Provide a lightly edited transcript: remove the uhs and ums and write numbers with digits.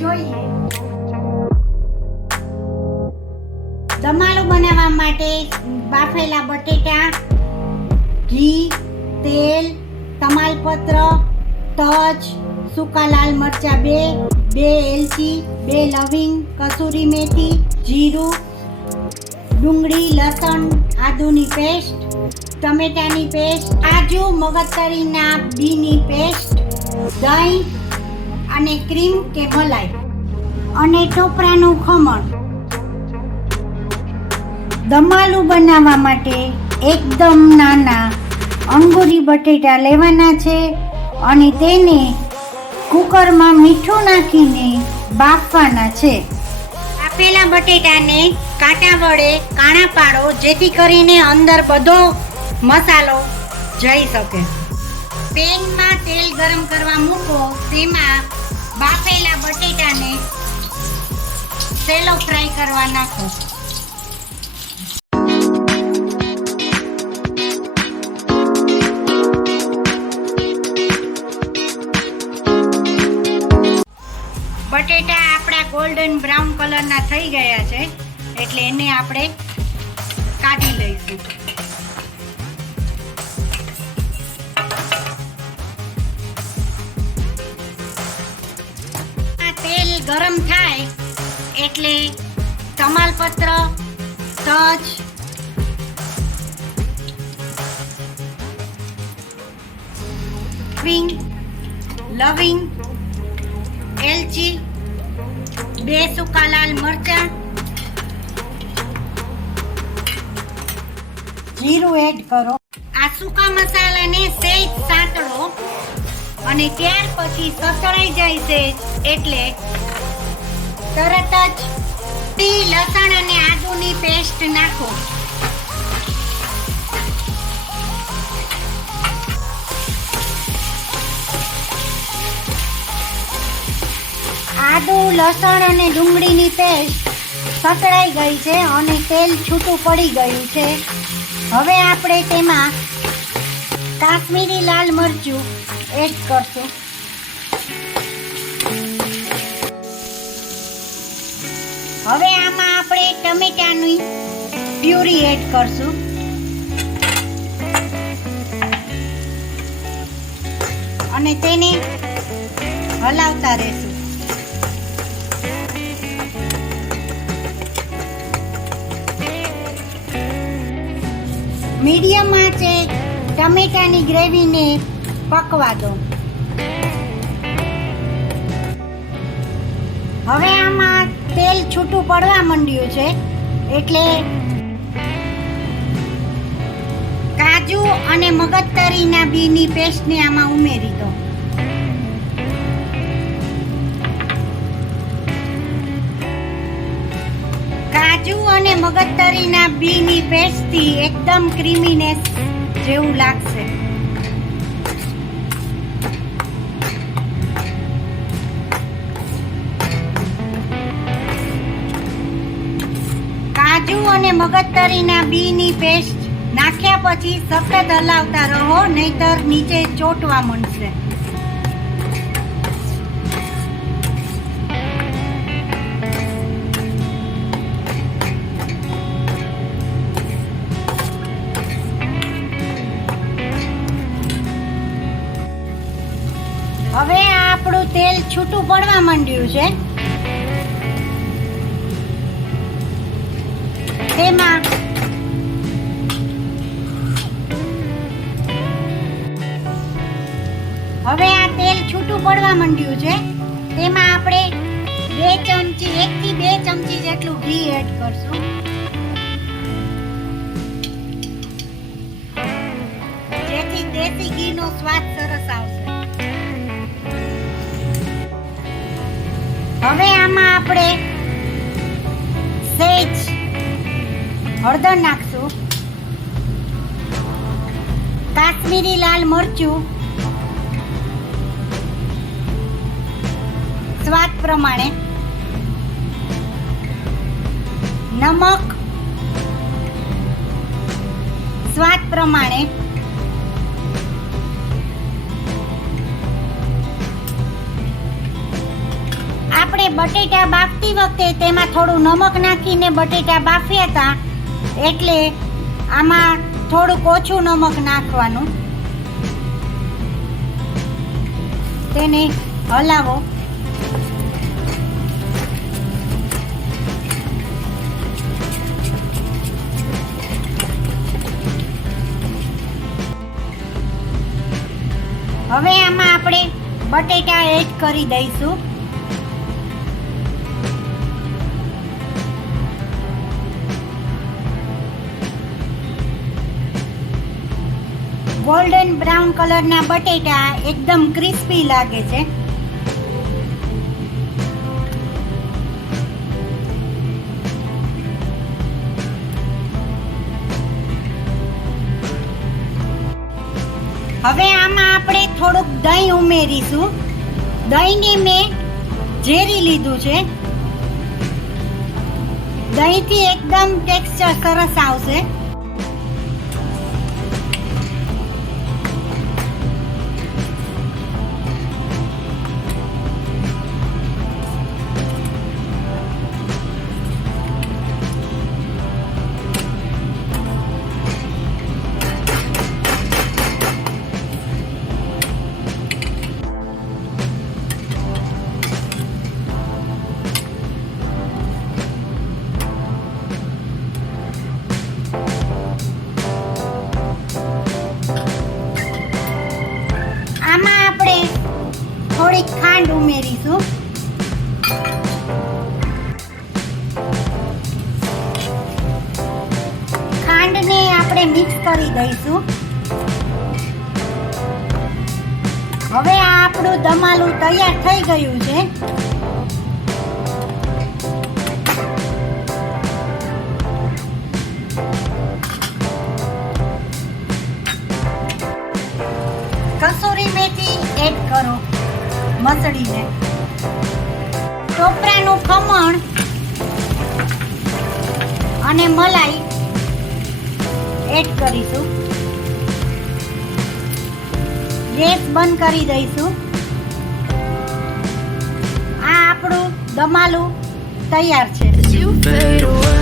જોઈએ। દમ આલુ બનાવવા માટે બાફેલા બટેટા, ઘી, તેલ, તમાલપત્ર, તજ, સૂકા લાલ મરચા 2 એલચી, 2 લવિંગ, કસૂરી મેથી, જીરું, ડુંગળી, લસણ, આદુની પેસ્ટ, ટમેટાની પેસ્ટ, કાજુ, મગજતરીના બીની પેસ્ટ, દહીં અને ક્રીમ કે મલાઈ અને ટોપરાનું ખમણ। દમ આલુ બનાવવા માટે એકદમ નાના અંગુરી બટેટા લેવાના છે અને તેને કુકરમાં મીઠું નાખીને બાફવાના છે। બાફેલા બટેટાને કાંટા વડે કાણા પાડો જેથી કરીને અંદર બધો મસાલો જઈ શકે। પેનમાં તેલ ગરમ કરવા મૂકો, તેમાં બાફેલા બટેટાને સેલો ફ્રાય કરવા નાખો। બટેટા આપણા ગોલ્ડન બ્રાઉન કલરના થઈ ગયા છે એટલે એને આપણે કાઢી લઈશું। આ તેલ ગરમ થાય એટલે તમાલપત્ર, તજ, લવિંગ, એલચી, 2 સૂકા લાલ મરચા, જીરું એડ કરો। આ સૂકા મસાલાને સહેજ સાંતળો અને ત્યાર પછી સતળાઈ જાય છે એટલે તરત જ લસણ અને આદુની પેસ્ટ નાખો। આદુ, લસણ અને ડુંગળીની પેસ્ટ સતળાઈ ગઈ છે અને તેલ છૂટું પડી ગયું છે। હવે આપણે તેમાં કાશ્મીરી લાલ મરચું એડ કરશું। હવે આમાં આપણે ટમેટાની પ્યુરી એડ કરશું અને તેને હલાવતા રહેશું। મીડિયમ આંચે ટમેટાની ગ્રેવીને પકવા દો। હવે આમાં તેલ છૂટું પડવા માંડ્યું છે એટલે કાજુ અને મગજતરીના બીની પેસ્ટને આમાં ઉમેરી દો। કાજુ અને મગજતરીના બીની પેસ્ટથી એકદમ ક્રીમીનેસ જેવું લાગશે। કાજુ અને મગજતરીના બીની પેસ્ટ નાખ્યા પછી સતત હલાવતા રહો, નહીતર નીચે ચોંટવા માંડશે। હવે આપણું તેલ છૂટું પડવા માંડ્યું છે, તેમાં આપણે 1 થી 2 ચમચી જેટલું ઘી એડ કરશું। જેથી દેશી ઘીનો સ્વાદ સરસ આવશે। હવે આમાં આપણે સહેજ હળદર નાખશું, કાશ્મીરી લાલ મરચું સ્વાદ પ્રમાણે, નમક સ્વાદ પ્રમાણે, આપણે આપણે બટેટા બાફતી વખતે તેમાં થોડું નમક નાખીને બટેટા બાફ્યા હતા, એટલે આમાં થોડુંક ઓછું નમક નાખવાનું. તેને હલાવો. હવે આમાં આપણે બટેટા એડ કરી દઈશું. ગોલ્ડન બ્રાઉન કલરના બટેટા એકદમ ક્રિસ્પી લાગે છે. હવે આમાં આપણે થોડુંક દહીં ઉમેરીશું. દહીંને મેં ઝેરી લીધું છે. દહીંથી એકદમ ટેક્સચર સરસ આવશે. આમાં આપણે થોડીક ખાંડ ઉમેરીશું. ખાંડને આપણે મિક્સ કરી દઈશું. હવે આ આપણું દમાલું તૈયાર થઈ ગયું છે. કસૂરી મેથી એડ કરો મસળીને. ટોપરાનું ખમણ અને મલાઈ એડ કરીશું. ગેસ બંધ કરી દઈશું. આ આપણું દમાલું તૈયાર છે. You fade away.